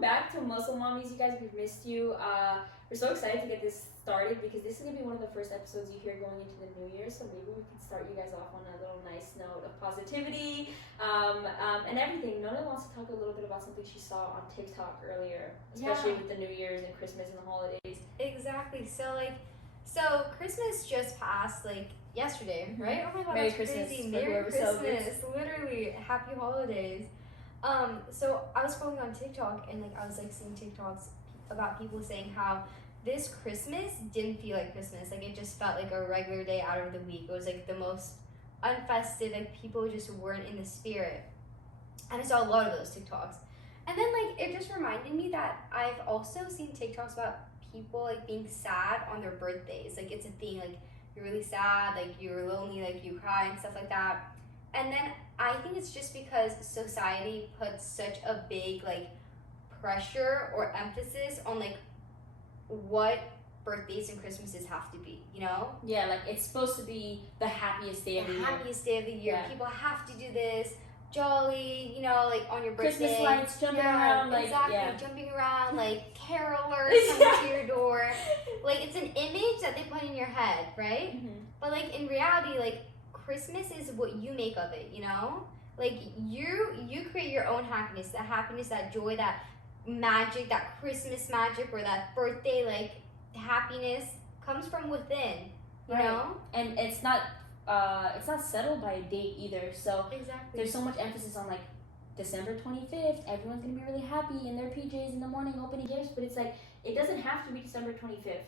welcome back to Muslim Mommies. You guys, we've missed you. We're so excited to get this started because this is going to be one of the first episodes you hear going into the new year. So maybe we can start you guys off on a little nice note of positivity and everything. Nona wants to talk a little bit about something she saw on TikTok earlier, especially with the New Year's and Christmas and the holidays. Exactly. So Christmas just passed yesterday, right? Oh my god, Merry that's Christmas crazy. for Merry whoever Christmas. celebrates. Literally, happy holidays. So I was scrolling on TikTok and I was seeing TikToks about people saying how this Christmas didn't feel like Christmas. It just felt like a regular day out of the week. It was the most unfestive, people just weren't in the spirit. And I saw a lot of those TikToks. And then it just reminded me that I've also seen TikToks about people being sad on their birthdays. It's a thing, you're really sad, you're lonely, you cry and stuff like that. And then I think it's just because society puts such a big pressure or emphasis on what birthdays and Christmases have to be, you know? Yeah, it's supposed to be the happiest day of the year. The happiest day of the year. Yeah. People have to do this, jolly, on your birthday. Christmas lights, jumping around, jumping around, carolers coming to your door. It's an image that they put in your head, right? Mm-hmm. But in reality, Christmas is what you make of it, you know? You create your own happiness, that joy, that magic, that Christmas magic, or that birthday happiness comes from within, you know? And it's not settled by a date either. So exactly, there's so much emphasis on December 25th, everyone's gonna be really happy in their PJs in the morning opening gifts, but it's it doesn't have to be December 25th.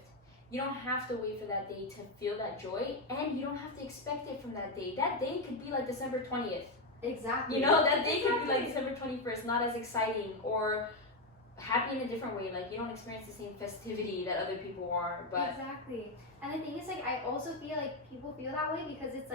You don't have to wait for that day to feel that joy, and you don't have to expect it from that day. That day could be December 20th. Exactly. You know, that day could be December 21st, not as exciting or happy in a different way. You don't experience the same festivity that other people are. But exactly. And the thing is, I also feel people feel that way because it's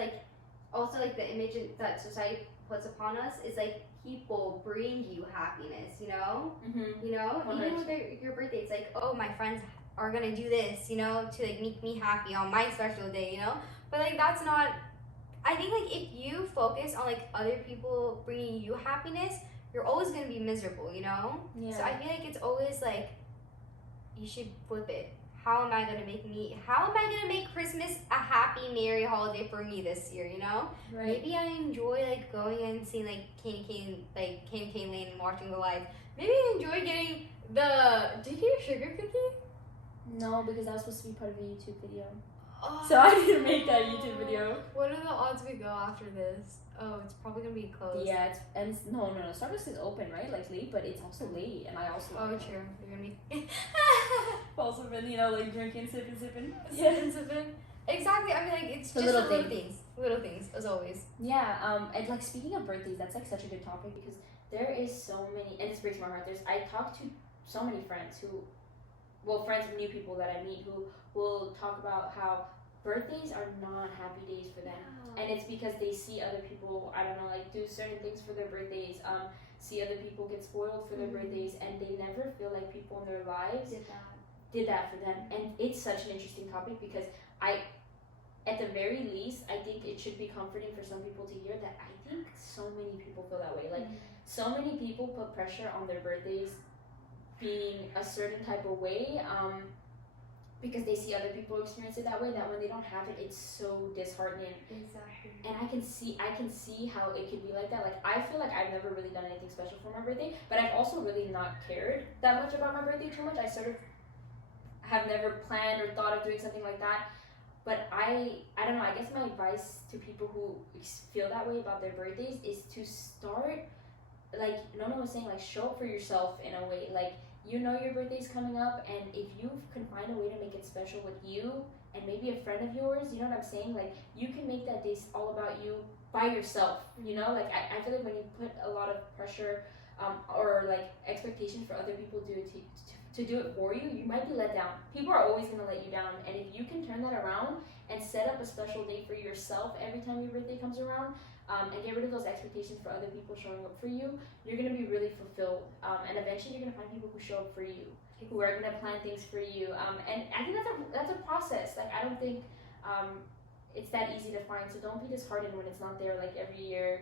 also the image that society puts upon us is people bring you happiness, you know? Mm-hmm. You know? 100%. Even with your birthday, it's oh, my friends are gonna do this, you know, to make me happy on my special day, you know? But that's not, I think if you focus on other people bringing you happiness, you're always gonna be miserable, you know? Yeah. So I feel it's always you should flip it. How am I gonna make Christmas a happy, merry holiday for me this year, you know? Right. Maybe I enjoy going and seeing Candy Cane Lane and watching the lights. Maybe I enjoy getting did you get a sugar cookie? No, because that was supposed to be part of a YouTube video. Oh. So I didn't make that YouTube video. What are the odds we go after this? Oh, it's probably gonna be closed. Yeah, no. Starbucks is open, right? Late, but it's also late, and I also. Oh, true. You're gonna be. also been, drinking, sipping. Sipping. Exactly. I mean, it's the just little the little things, as always. Yeah. And speaking of birthdays, that's such a good topic because there is so many, and this breaks my heart. I talked to so many friends friends of new people that I meet who will talk about how birthdays are not happy days for them. Yeah. And it's because they see other people, do certain things for their birthdays, see other people get spoiled for their birthdays, and they never feel like people in their lives did that for them. And it's such an interesting topic because at the very least, I think it should be comforting for some people to hear that I think so many people feel that way. So many people put pressure on their birthdays being a certain type of way, because they see other people experience it that way, that when they don't have it, it's so disheartening. Exactly. And I can see how it could be like that. I feel like I've never really done anything special for my birthday, but I've also really not cared that much about my birthday too much. I sort of have never planned or thought of doing something like that. But I don't know, I guess my advice to people who feel that way about their birthdays is to start, Nona was saying, show up for yourself in a way. Your birthday's coming up, and if you can find a way to make it special with you and maybe a friend of yours, you know what I'm saying? You can make that day all about you by yourself, you know? I feel when you put a lot of pressure or expectations for other people to do it for you, you might be let down. People are always going to let you down, and if you can turn that around and set up a special day for yourself every time your birthday comes around, and get rid of those expectations for other people showing up for you, you're going to be really fulfilled, and eventually you're going to find people who show up for you, who are going to plan things for you, and I think that's a process. I don't think it's that easy to find, so don't be disheartened when it's not there every year,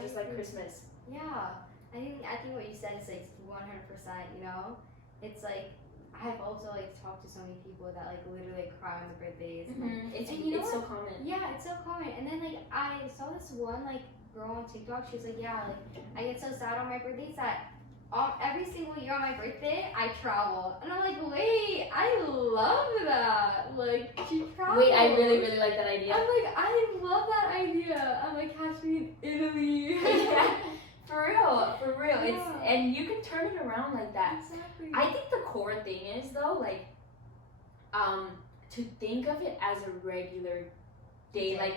just like Christmas. Yeah, I think what you said is 100%. You know, it's like I've also like talked to so many people that like literally cry on their birthdays. And, It's and you know it's what? so common. Yeah, it's so common. And then like I saw this one like girl on TikTok. She was like, yeah, like I get so sad on my birthdays that every single year on my birthday I travel. And I'm like, wait, I love that. Like she travels. Wait, I really really like that idea. I'm like, I love that idea. I'm like, catch me in Italy. Yeah, for real. It's Yeah. and you can turn it around like that. Exactly. I think the core thing is though, like, to think of it as a regular day, Yeah. like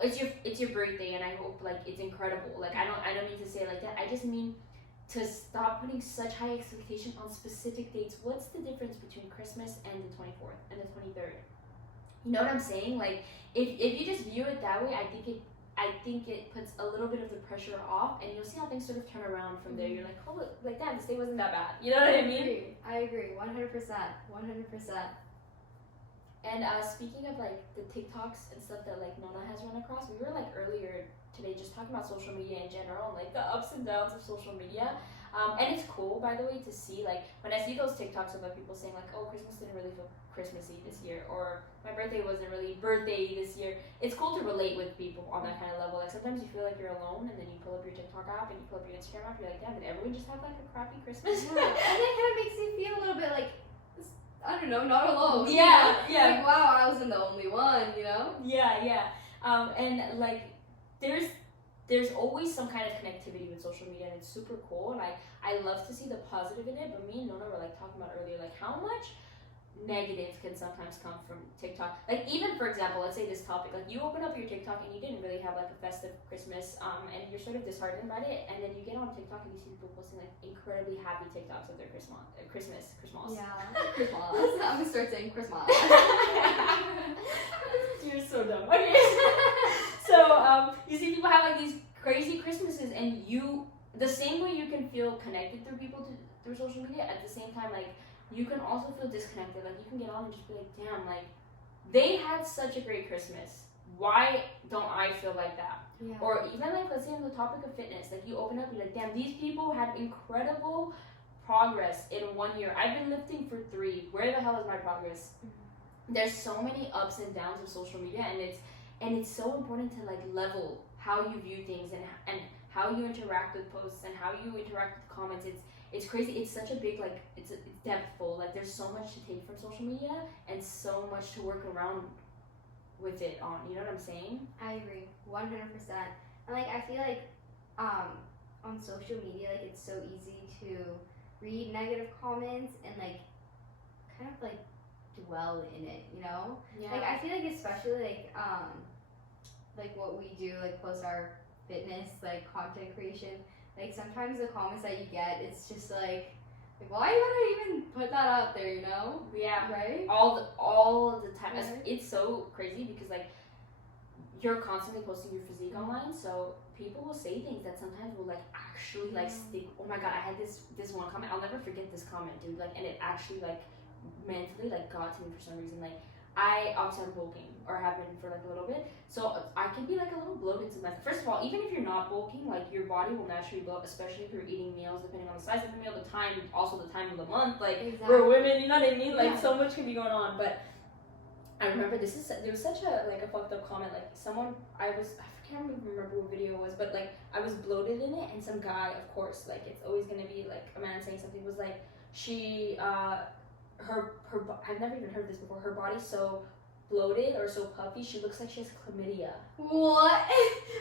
it's your birthday, and I hope like it's incredible. Like I don't mean to say it like that. I just mean to stop putting such high expectation on specific dates. What's the difference between Christmas and the 24th and the 23rd? You know what I'm saying? Like if you just view it that way, I think it puts a little bit of the pressure off, and you'll see how things sort of turn around from there. You're like, oh, like that, this day wasn't that bad. You know what I mean? I agree. 100%. 100%. And speaking of like the TikToks and stuff that like Nona has run across, we were like earlier today just talking about social media in general and like the ups and downs of social media. And it's cool, by the way, to see like when I see those TikToks of like people saying like, oh, Christmas didn't really feel Christmassy this year, or my birthday wasn't really birthday this year. It's cool to relate with people on that kind of level. Like sometimes you feel like you're alone, and then you pull up your TikTok app and you pull up your Instagram app, you're like, damn, did everyone just have like a crappy Christmas? Yeah. And it kind of makes you feel a little bit like, I don't know, not alone. Yeah, you know? yeah. Like, wow, I wasn't the only one, you know? Yeah. And like there's always some kind of connectivity with social media, and it's super cool, and I love to see the positive in it. But me and Nona were like talking about earlier, like how much negative can sometimes come from TikTok. Like even for example, let's say this topic, like you open up your TikTok and you didn't really have like a festive Christmas, and you're sort of disheartened about it, and then you get on TikTok and you see people posting like incredibly happy TikToks of their Christmas. Yeah. Christmas. I'm gonna start saying Christmas. You're so dumb. Okay. So you see people have like these crazy Christmases, and the same way you can feel connected through people through social media, at the same time like you can also feel disconnected. Like you can get on and just be like, damn, like they had such a great Christmas. Why don't I feel like that? Yeah. Or even like let's say on the topic of fitness, like you open up, you're like, damn, these people had incredible progress in 1 year. I've been lifting for 3. Where the hell is my progress? Mm-hmm. There's so many ups and downs of social media, and it's so important to like level how you view things and how you interact with posts and how you interact with comments. It's crazy. It's such a big like it's depthful. Like there's so much to take from social media and so much to work around with it on. You know what I'm saying? I agree, 100%. And like I feel like on social media, like it's so easy to read negative comments and like kind of like dwell in it, you know? Yeah. Like I feel like especially like what we do, like post our fitness like content creation, like sometimes the comments that you get, it's just like why you wanna even put that out there, you know? Yeah. Right? All the time. Right. It's so crazy because like you're constantly posting your physique online, so people will say things that sometimes will like actually like stick. Oh my god, I had this one comment. I'll never forget this comment, dude. Like, and it actually like mentally like got to me for some reason. Like I obviously am bulking or have been for like a little bit, so I can be like a little bloated sometimes. First of all, even if you're not bulking, like your body will naturally bloat, especially if you're eating meals depending on the size of the meal, the time, also the time of the month. Like Exactly. we're women, you know what I mean? Like Yeah. so much can be going on. But I remember there was such a like a fucked up comment. Like someone I can't remember what video it was, but like I was bloated in it, and some guy, of course, like it's always gonna be like a man saying something, was like she her I've never even heard this before. Her body's so bloated or so puffy, she looks like she has chlamydia. What?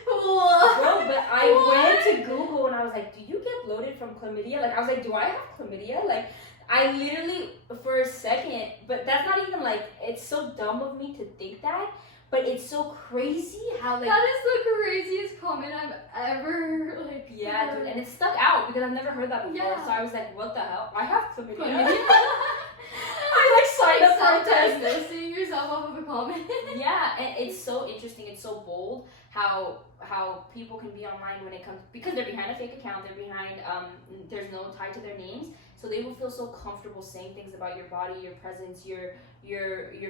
What? Bro, but I What? went to Google and I was like, do you get bloated from chlamydia? Like I was like, do I have chlamydia? Like I literally for a second, but that's not even like, it's so dumb of me to think that, but it's so crazy how like That is the craziest comment I've ever like. yeah, dude, and it stuck out because I've never heard that before. Yeah. So I was like, what the hell? I have chlamydia. Chlamydia. I like signed up for a test. Self-diagnosing yourself off of a comment. Yeah, and it's so interesting. It's so bold how people can be online when it comes, because they're behind a fake account. They're behind there's no tie to their names, so they will feel so comfortable saying things about your body, your presence, your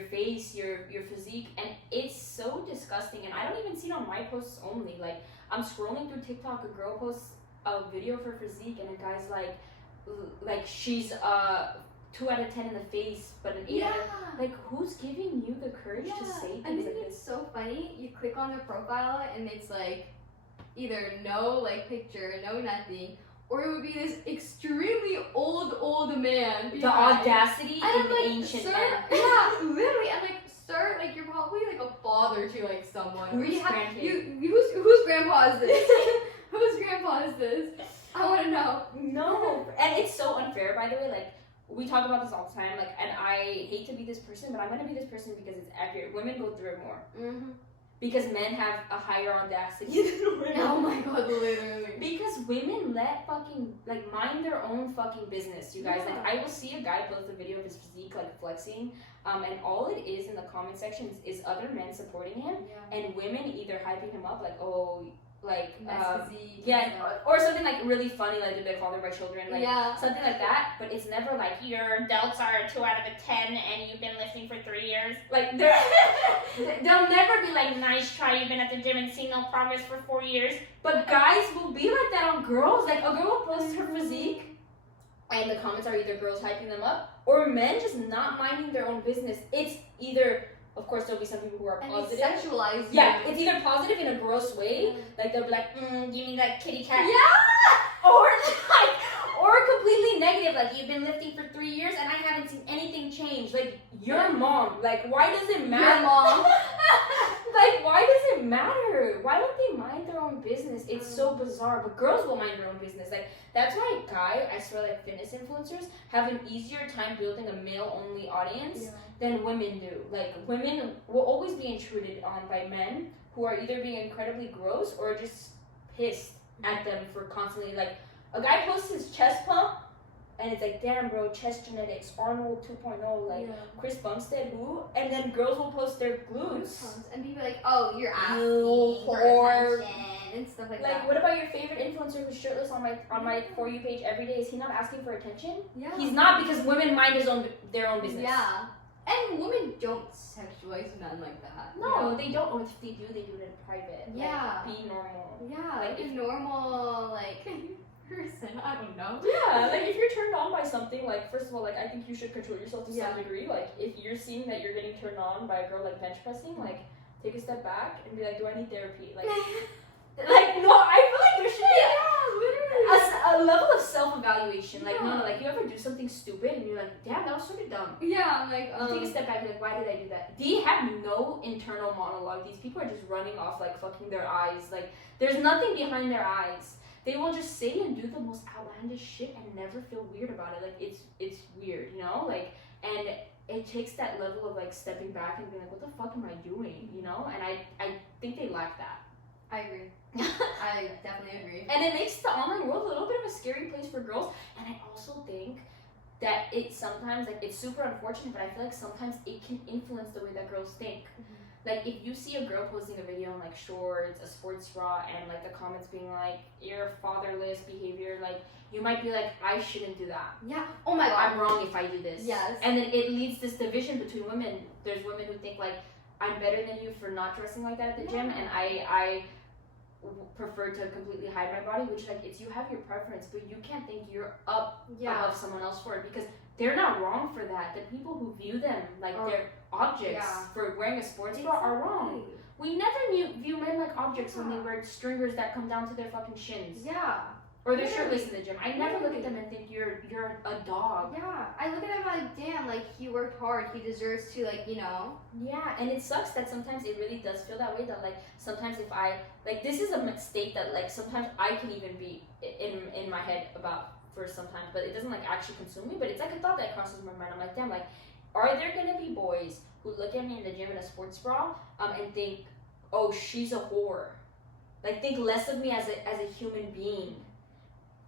face, your physique, and it's so disgusting. And I don't even see it on my posts only. Like I'm scrolling through TikTok, a girl posts a video of her physique, and a guy's like she's 2 out of 10 in the face, but an 8 out of, like, who's giving you the courage to say things I think like it's this? so funny. You click on their profile and it's like either no like picture, no nothing, or it would be this extremely old man. The audacity and I'm in like, ancient sir, men. yeah, literally. I'm like, sir, like you're probably like a father to like someone. Who's grandkid? Whose grandpa is this? Whose grandpa is this? I want to know. No, and it's so unfair, by the way. Like, we talk about this all the time. Like, and I hate to be this person, but I'm gonna be this person because it's accurate. Women go through it more because men have a higher audacity than women. Oh my god, literally. Because women let fucking like mind their own fucking business, you guys. Yeah. Like, I will see a guy post a video of his physique like flexing, and all it is in the comment sections is other men supporting him and women either hyping him up like, oh, like or something like really funny, like, did they father by children, like something like that. But it's never like your delts are a 2 out of a 10 and you've been lifting for 3 years. Like, they'll never be like, nice try, you've been at the gym and seen no progress for 4 years. But guys will be like that on girls. Like, a girl will post her physique and the comments are either girls hyping them up or men just not minding their own business. It's either, of course, there'll be some people who are positive. And sexualize Yeah, it's either positive in a gross way, like they'll be like, give me that kitty cat. Yeah! Or completely negative, like, you've been lifting for 3 years and I haven't seen anything change. Like, your mom, like, why does it matter? Your mom. Like, why does it matter? Why don't they mind their own business? It's so bizarre, but girls will mind their own business. Like, that's why I swear, like, fitness influencers have an easier time building a male-only audience than women do. Like, women will always be intruded on by men who are either being incredibly gross or just pissed at them for constantly, like, a guy posts his chest pump and it's like, damn bro, chest genetics, Arnold 2.0, like Chris Bumstead, who? And then girls will post their glutes. And people like, oh, you're asking You for whore. attention and stuff like Like, that. what about your favorite influencer who's shirtless on my For You page every day? Is he not asking for attention? Yeah. He's not, because women mind their own business. Yeah. And women don't sexualize men like that. No, they don't. Or if they do it in private. Yeah. Like, be normal. Yeah, Like, like a normal, like, person. I don't know. Yeah, like, if you're turned on by something, like, first of all, like, I think you should control yourself to Yeah. some degree. Like, if you're seeing that you're getting turned on by a girl, like, bench pressing, like, take a step back and be like, do I need therapy? Like, no, I feel like there should be a level of self-evaluation. Like, no, like, you ever do something stupid and you're like, damn, that was sort of dumb. Yeah, like, You take a step back and be like, why did I do that? They have no internal monologue. These people are just running off, like, fucking their eyes. Like, there's nothing behind their eyes. They will just say and do the most outlandish shit and never feel weird about it. Like, it's weird, you know? Like, and it takes that level of, like, stepping back and being like, what the fuck am I doing, you know? And I think they lack that. I agree. I definitely agree. And it makes the online world a little bit of a scary place for girls. And I also think that it sometimes, like, it's super unfortunate, but I feel like sometimes it can influence the way that girls think. Like, if you see a girl posting a video in, like, shorts, a sports bra, and, like, the comments being like, you're fatherless behavior, like, you might be like, I shouldn't do that. Yeah. Oh my god. I'm wrong if I do this. Yes. And then it leads this division between women. There's women who think, like, I'm better than you for not dressing like that at the gym, and I prefer to completely hide my body, which, like, it's, you have your preference, but you can't think you're up above someone else for it, because they're not wrong for that. The people who view them like they're objects for wearing a sports bra are wrong. We never view men like objects when they wear stringers that come down to their fucking shins. Yeah. Or they're shirtless in the gym. I never look at them and think you're a dog. Yeah. I look at him like, damn, like, he worked hard. He deserves to, like, you know. Yeah, and it sucks that sometimes it really does feel that way, that, like, sometimes if I, like, this is a mistake that, like, sometimes I can even be in my head about for sometimes, but it doesn't, like, actually consume me, but it's like a thought that crosses my mind. I'm like, damn, like, are there gonna be boys who look at me in the gym in a sports bra and think, oh, she's a whore, like, think less of me as a human being,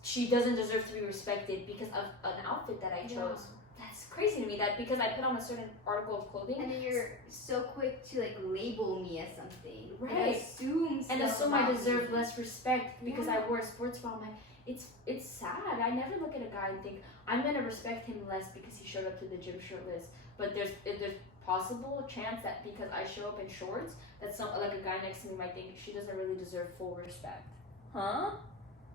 she doesn't deserve to be respected because of an outfit that I chose? That's crazy to me, that because I put on a certain article of clothing, and then you're so quick to, like, label me as something, right? And assume I deserve less respect because I wore a sports bra. I'm like, it's sad. I never look at a guy and think I'm gonna respect him less because he showed up to the gym shirtless. But there's possible chance that because I show up in shorts, that some, like, a guy next to me might think she doesn't really deserve full respect. Huh?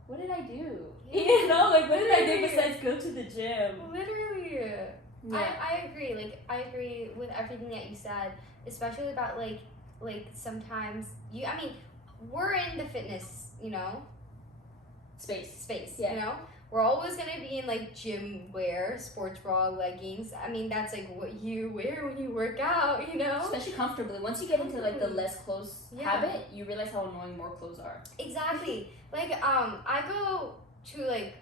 what did I do? Yeah. You know, like, what did I do Literally. besides go to the gym? Literally. Yeah. I agree. Like, I agree with everything that you said, especially about like sometimes I mean, we're in the fitness, space. Yeah. We're always gonna be in like gym wear, sports bra, leggings. I mean, that's like what you wear when you work out, Especially comfortably. Once you get into like the less clothes Yeah. habit, you realize how annoying more clothes are. Exactly. Like, I go to like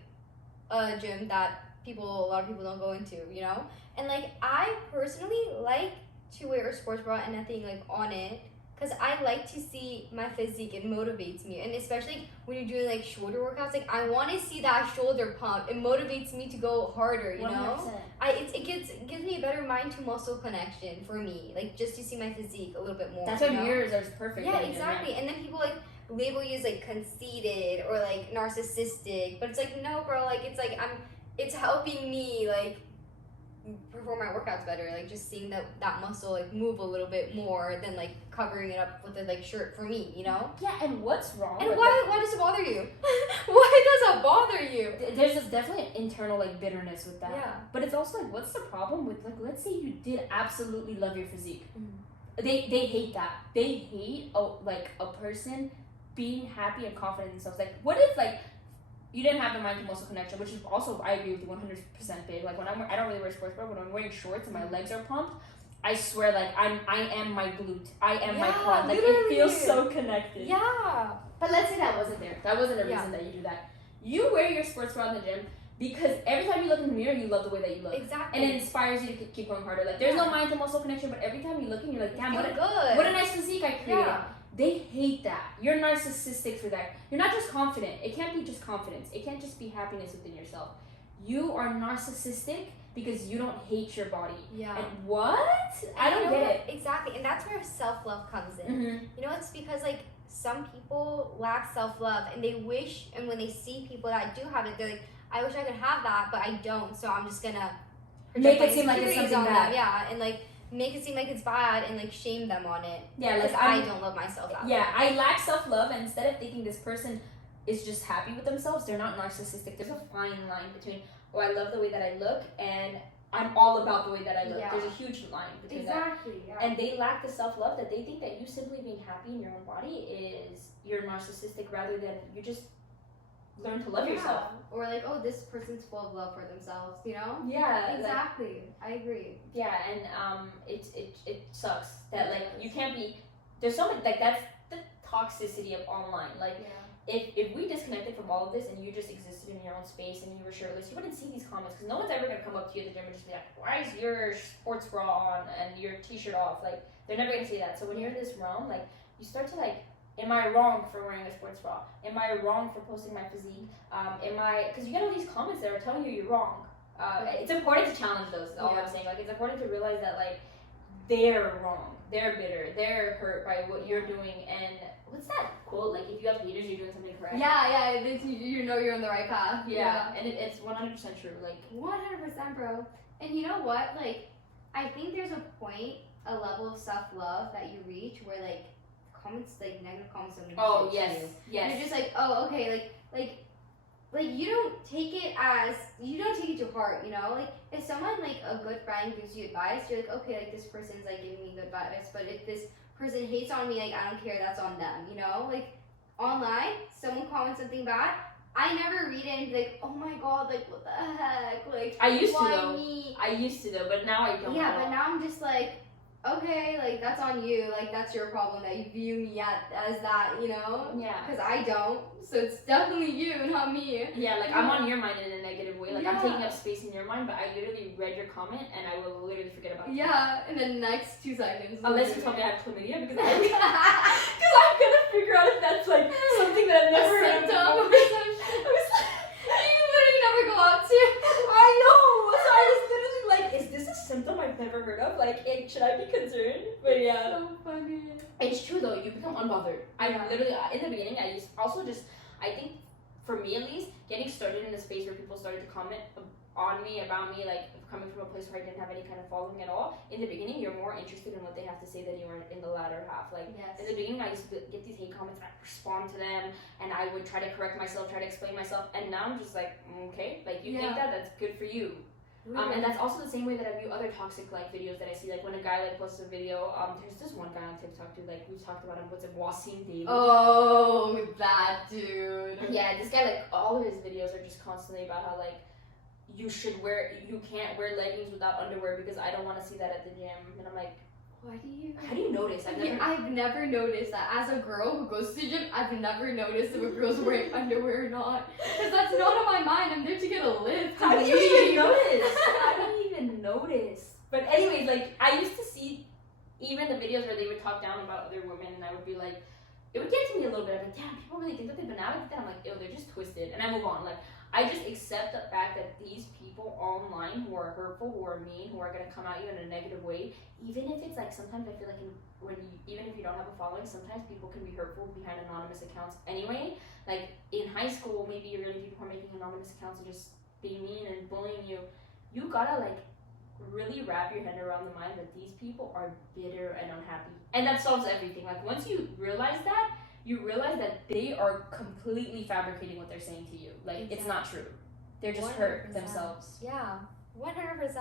a gym that a lot of people don't go into, and like I personally like to wear a sports bra and nothing like on it, because I like to see my physique. It motivates me, and especially when you're doing like shoulder workouts, like I want to see that shoulder pump. It motivates me to go harder, 100%. It gives me a better mind to muscle connection for me, like just to see my physique a little bit more. That's why mirrors are perfect. Yeah, exactly. And then people like label you as like conceited or like narcissistic, but it's like, no, bro, like it's helping me like perform my workouts better, like just seeing that muscle like move a little bit more than like covering it up with a like shirt for me, Yeah, and what's wrong? And why does it bother you? Why does it bother you? There's just definitely an internal like bitterness with that. Yeah. But it's also like, what's the problem with like, let's say you did absolutely love your physique. Mm. They hate that. They hate a person being happy and confident in themselves. Like, what if like you didn't have the mind to muscle connection, which is also, I agree with you 100%, babe. Like when I don't really wear sports bra, when I'm wearing shorts and my legs are pumped, I swear like I am my glute. I am my quad. Like literally. it feels so connected. Yeah. But let's say that wasn't there. That wasn't a Yeah. reason that you do that. You wear your sports bra in the gym because every time you look in the mirror, you love the way that you look. Exactly. And it inspires you to keep going harder. Like there's no mind to muscle connection, but every time you look in, you're like, damn, what a nice physique I created. Yeah. They hate that. You're narcissistic for that. You're not just confident. It can't be just confidence. It can't just be happiness within yourself. You are narcissistic because you don't hate your body. Yeah. And what? I don't get it. Exactly. And that's where self-love comes in. Mm-hmm. It's because like some people lack self-love and they wish, and when they see people that do have it, they're like, I wish I could have that, but I don't, so I'm just gonna Make it seem like it's something on bad. them. Yeah, and like make it seem like it's bad and like shame them on it. Yeah, because like I don't love myself that Yeah, way. I lack self-love, and instead of thinking this person is just happy with themselves, they're not narcissistic. There's a fine line between, oh, I love the way that I look, and I'm all about the way that I look. Yeah. There's a huge line between that. Exactly. Yeah. And they lack the self-love that they think that you simply being happy in your own body is you're narcissistic, rather than you just learn to love yourself. Or like, oh, this person's full of love for themselves, Yeah, Exactly. I agree. Yeah, and it sucks that like you can't be. There's so much like that's the toxicity of online. Like if we disconnected from all of this and you just existed in your own space and you were shirtless, you wouldn't see these comments because no one's ever gonna come up to you at the gym and just be like, why is your sports bra on and your t-shirt off? Like they're never gonna say that. So when you're in this realm, like you start to like, am I wrong for wearing a sports bra? Am I wrong for posting my physique? Because you get all these comments that are telling you you're wrong. It's important to challenge those. All I'm saying, like it's important to realize that like they're wrong, they're bitter, they're hurt by what you're doing. And what's that quote? Like if you have haters, you're doing something correct. Yeah. You know you're on the right path. Yeah. And it's 100% true. Like 100%, bro. And you know what? Like, I think there's a point, a level of self-love that you reach where like comments, like negative comments, don't mean shit to you. yes. And you're just like, oh, okay, like you don't take it to heart, like if someone like a good friend gives you advice, you're like, okay, like this person's like giving me good advice, but if this person hates on me, like I don't care, that's on them, like online, someone comments something bad, I never read it and be like, oh my god, like what the heck, like I used why to though. me? I used to though, but now I don't. Yeah, but now I'm just like, okay, like that's on you, like that's your problem that you view me as that, Yeah. because I don't, so it's definitely you, not me. Yeah, like I'm on your mind in a negative way. Like I'm Yeah. taking up space in your mind, but I literally read your comment and I will literally forget about it. Yeah, in the next 2 seconds. Unless you tell me I have chlamydia, because I'm gonna figure out if that's like something that I've never heard of. symptom. You literally never go out to. I know. So I was literally like, is this a symptom I've never heard of? Like, should I be concerned? But yeah. So funny. It's true though, you become unbothered. I Yeah. literally, in the beginning, I think for me at least, getting started in a space where people started to comment on me, about me, like coming from a place where I didn't have any kind of following at all. In the beginning, you're more interested in what they have to say than you are in the latter half. Like in the beginning, I used to get these hate comments, I'd respond to them, and I would try to correct myself, try to explain myself, and now I'm just like, okay, like you think that's good for you. And that's also the same way that I view other toxic like videos that I see. Like when a guy like posts a video, there's this one guy on TikTok too, like we've talked about him, what's it, Wasim David. Oh, that dude. Yeah, this guy, like all of his videos are just constantly about how like you can't wear leggings without underwear because I don't want to see that at the gym. And I'm like, how do you notice? I've never noticed that. As a girl who goes to the gym, I've never noticed if a girl's wearing underwear or not. Because that's not on my mind. I'm there to get a lift. How do you even notice? How do you even notice? But anyways, like I used to see even the videos where they would talk down about other women, and I would be like, it would get to me a little bit. I'm like, damn, people really think that they've been out like that. I'm like, ew, they're just twisted, and I move on. Like I just accept the fact that these people online who are hurtful, who are mean, who are gonna come at you in a negative way, even if it's like sometimes I feel like even if you don't have a following, sometimes people can be hurtful behind anonymous accounts anyway. Like in high school, maybe you're getting people who are making anonymous accounts and just being mean and bullying you. You gotta like really wrap your head around the mind that these people are bitter and unhappy, and that solves everything. Like once you realize that, you realize that they are completely fabricating what they're saying to you. Like it's not true. They're just 100%. Hurt themselves. Yeah, 100%.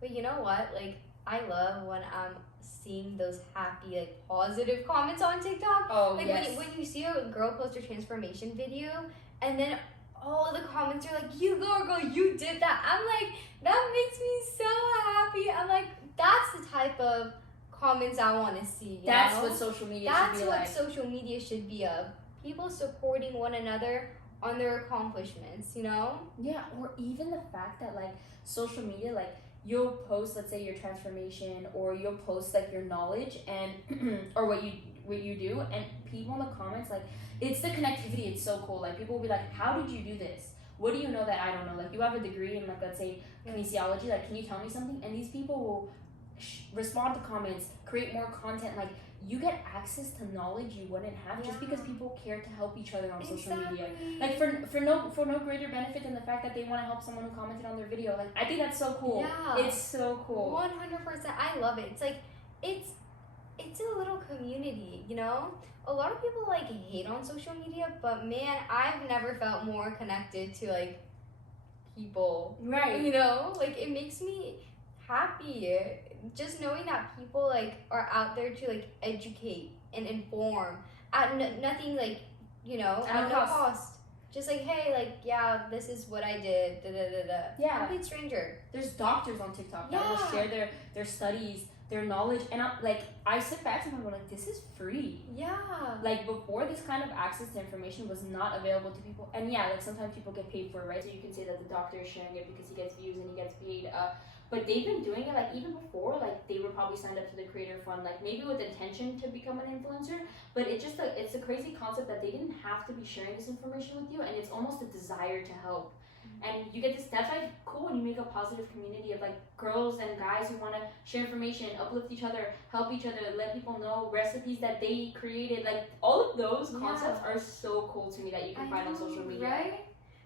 But you know what? Like I love when I'm seeing those happy, like positive comments on TikTok. Oh, like yes. when you see a girl post a transformation video, and then all of the comments are like, "You go, girl, you did that." I'm like, that makes me so happy. I'm like, that's the type of comments I want to see. That's what social media should be like. That's what social media should be of. People supporting one another on their accomplishments, you know? Yeah, or even the fact that like social media, like you'll post, let's say your transformation, or you'll post like your knowledge and or what you do, and people in the comments, like it's the connectivity. It's so cool. Like people will be like, how did you do this? What do you know that I don't know? Like you have a degree in like, let's say kinesiology, like can you tell me something? And these people will respond to comments, create more content. Like you get access to knowledge you wouldn't have just because people care to help each other on social media. Like for no greater benefit than the fact that they want to help someone who commented on their video. Like I think that's so cool. Yeah, it's so cool. 100%. I love it. It's like it's a little community, you know? A lot of people like hate on social media, but man, I've never felt more connected to like people. Right. You know? Like it makes me happy just knowing that people like are out there to like educate and inform at nothing, like, you know, at no cost. Just like, hey, like, yeah, this is what I did, Yeah. Complete stranger. There's doctors on TikTok that will share their studies, their knowledge, and I sit back and I'm like, this is free. Yeah. Like before, this kind of access to information was not available to people, and yeah, like sometimes people get paid for it, right? So you can say that the doctor is sharing it because he gets views and he gets paid. But they've been doing it like even before, like they were probably signed up to the creator fund, like maybe with intention to become an influencer. But it's just like it's a crazy concept that they didn't have to be sharing this information with you, and it's almost a desire to help. And you get this, that's why it's cool when you make a positive community of like girls and guys who want to share information, uplift each other, help each other, let people know recipes that they created. Like all of those concepts are so cool to me that you can find on social media. Right?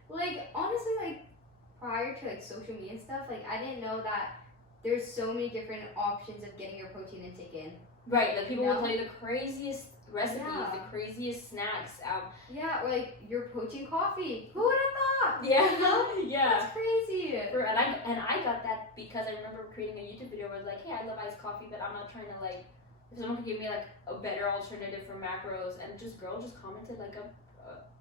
Like honestly, like prior to like social media and stuff, like I didn't know that there's so many different options of getting your protein intake in. Right, like people will tell you the craziest recipes, the craziest snacks. Yeah, or like your protein coffee. Who would have thought? Yeah, you know? yeah. That's crazy. And I got that because I remember creating a YouTube video where it's like, hey, I love iced coffee, but I'm not trying to like, if someone could give me like a better alternative for macros, and girl just commented like a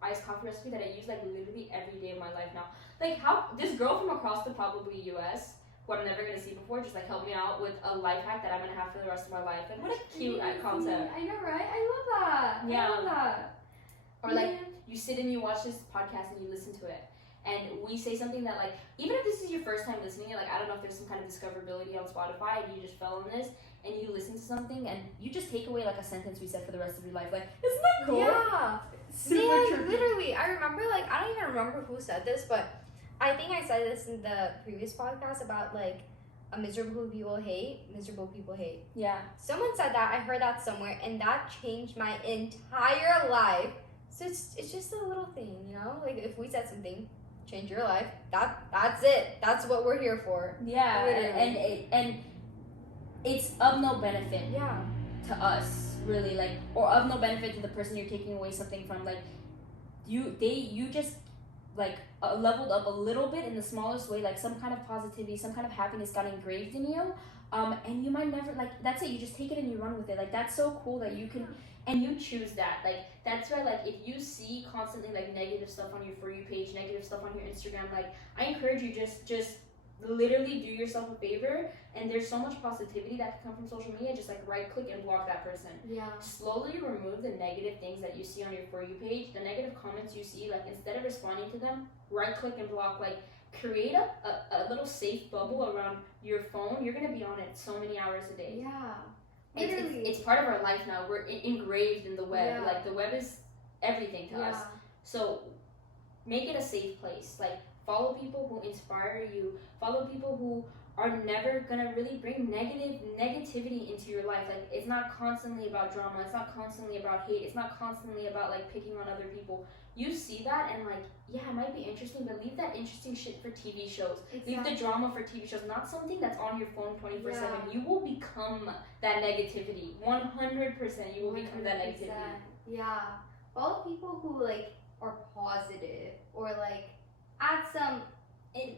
iced coffee recipe that I use like literally every day of my life now. Like how this girl from across the probably US, who I'm never gonna see before, just like helped me out with a life hack that I'm gonna have for the rest of my life. Like what a cute concept. I know, right? I love that. Yeah. I love that. Or like you sit and you watch this podcast and you listen to it, and we say something that like, even if this is your first time listening, like I don't know if there's some kind of discoverability on Spotify and you just fell on this and you listen to something and you just take away like a sentence we said for the rest of your life. Like, isn't that cool? Yeah. Super trippy. Literally, I remember like, I don't even remember who said this, but I think I said this in the previous podcast about like miserable people hate. Yeah. Someone said that, I heard that somewhere, and that changed my entire life. So it's just a little thing, you know? Like if we said something, change your life. That's it. That's what we're here for. Yeah, Literally. and it's of no benefit Yeah. to us, really, like, or of no benefit to the person you're taking away something from. Like, you just like leveled up a little bit in the smallest way, like some kind of positivity, some kind of happiness got engraved in you, and you might never, like, that's it, you just take it and you run with it. Like, that's so cool that you can, and you choose that. Like, that's why, like, if you see constantly like negative stuff on your For You page, negative stuff on your Instagram, like, I encourage you, just literally do yourself a favor, and there's so much positivity that can come from social media. Just like right click and block that person. Yeah. Slowly remove the negative things that you see on your For You page, the negative comments you see. Like, instead of responding to them, right click and block. Like, create a little safe bubble around your phone. You're gonna be on it so many hours a day. Yeah. It's part of our life now. We're engraved in the web. Yeah. Like, the web is everything to us. So make it a safe place. Like, follow people who inspire you. Follow people who are never gonna really bring negativity into your life. Like, it's not constantly about drama. It's not constantly about hate. It's not constantly about like picking on other people. You see that and like, yeah, it might be interesting, but leave that interesting shit for TV shows. Exactly. Leave the drama for TV shows, not something that's on your phone 24/7. You will become that negativity. 100%, you will become that negativity. Yeah. Follow people who like are positive or like add some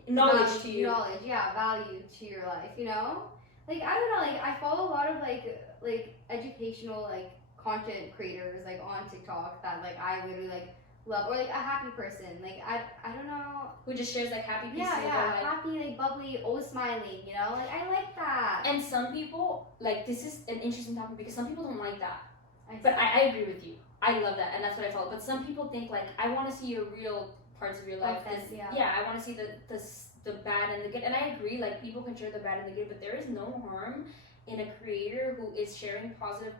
Knowledge to you. Knowledge, yeah, value to your life, you know? Like, I don't know, like, I follow a lot of, like educational, like, content creators, like, on TikTok that, like, I literally, like, love. Or, like, a happy person. Like, I don't know. Who just shares, like, happy pieces of their life. Happy, like, bubbly, always smiling, you know? Like, I like that. And some people, like, this is an interesting topic because some people don't like that. But I agree with you. I love that, and that's what I follow. But some people think, like, I want to see your real parts of your life. I want to see the bad and the good. And I agree, like, people can share the bad and the good, but there is no harm in a creator who is sharing positive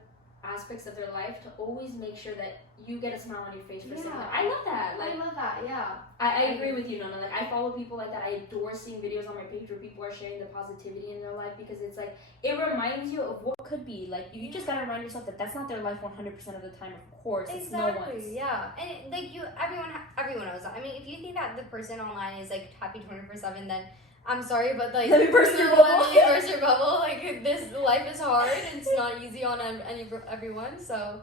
aspects of their life to always make sure that you get a smile on your face for saying that. I love that. Like, I love that, yeah. I agree with you, Nona. Like, I follow people like that. I adore seeing videos on my page where people are sharing the positivity in their life because it's like, it reminds you of what could be. Like, you just gotta remind yourself that that's not their life 100% of the time, of course. It's no one's. Yeah. And, like, everyone knows that. I mean, if you think that the person online is, like, happy 24/7, then I'm sorry, but, like, let me burst your bubble. Like, this life is hard. It's not easy on everyone, so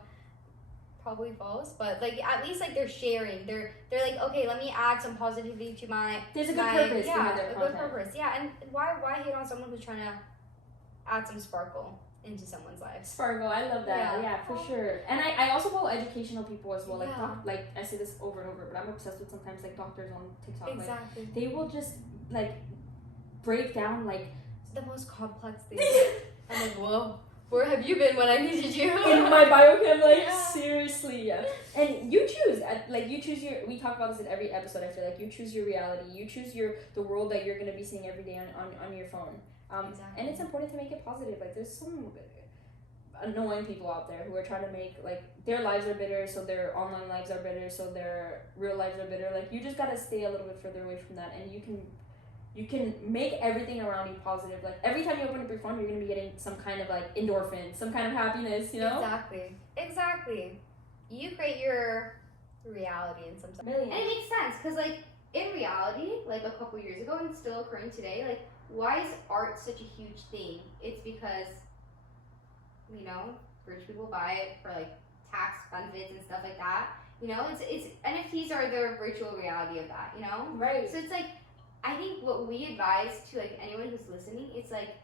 probably false. But, like, at least, like, they're sharing. They're like, okay, let me add some positivity to my. There's a good purpose. Yeah, a good purpose. Yeah, and why hate on someone who's trying to add some sparkle into someone's life? Sparkle, I love that. Yeah, for sure. And I also follow educational people as well. Like, like, I say this over and over, but I'm obsessed with sometimes, like, doctors on TikTok. Exactly. Like, they will just, like, break down, like, the most complex things. I'm like, whoa, where have you been when I needed you? In my biochem, like, seriously. Yeah. And you choose, like, we talk about this in every episode, I feel like. You choose your reality. You choose the world that you're going to be seeing every day on your phone. And it's important to make it positive. Like, there's some annoying people out there who are trying to make, like, their lives are bitter, so their online lives are bitter, so their real lives are bitter. Like, you just got to stay a little bit further away from that, and you can make everything around you positive. Like, every time you open up your phone, you're going to be getting some kind of, like, endorphin, some kind of happiness, you know? Exactly. You create your reality in some sense. And it makes sense, because, like, in reality, like, a couple years ago, and still occurring today, like, why is art such a huge thing? It's because, you know, rich people buy it for, like, tax benefits and stuff like that. You know, it's NFTs are the virtual reality of that, you know? Right. So it's, like, I think what we advise to, like, anyone who's listening, it's, like,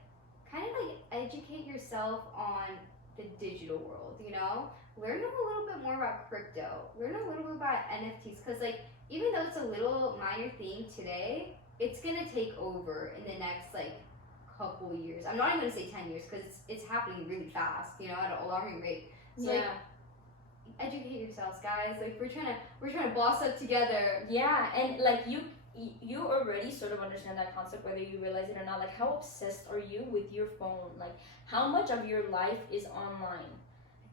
kind of, like, educate yourself on the digital world, you know? Learn a little bit more about crypto. Learn a little bit about NFTs, because, like, even though it's a little minor thing today, it's going to take over in the next, like, couple years. I'm not even going to say 10 years, because it's happening really fast, you know, at an alarming rate. So, like, educate yourselves, guys. Like, we're trying to boss up together. Yeah, and, like, you already sort of understand that concept, whether you realize it or not. Like, how obsessed are you with your phone? Like, how much of your life is online?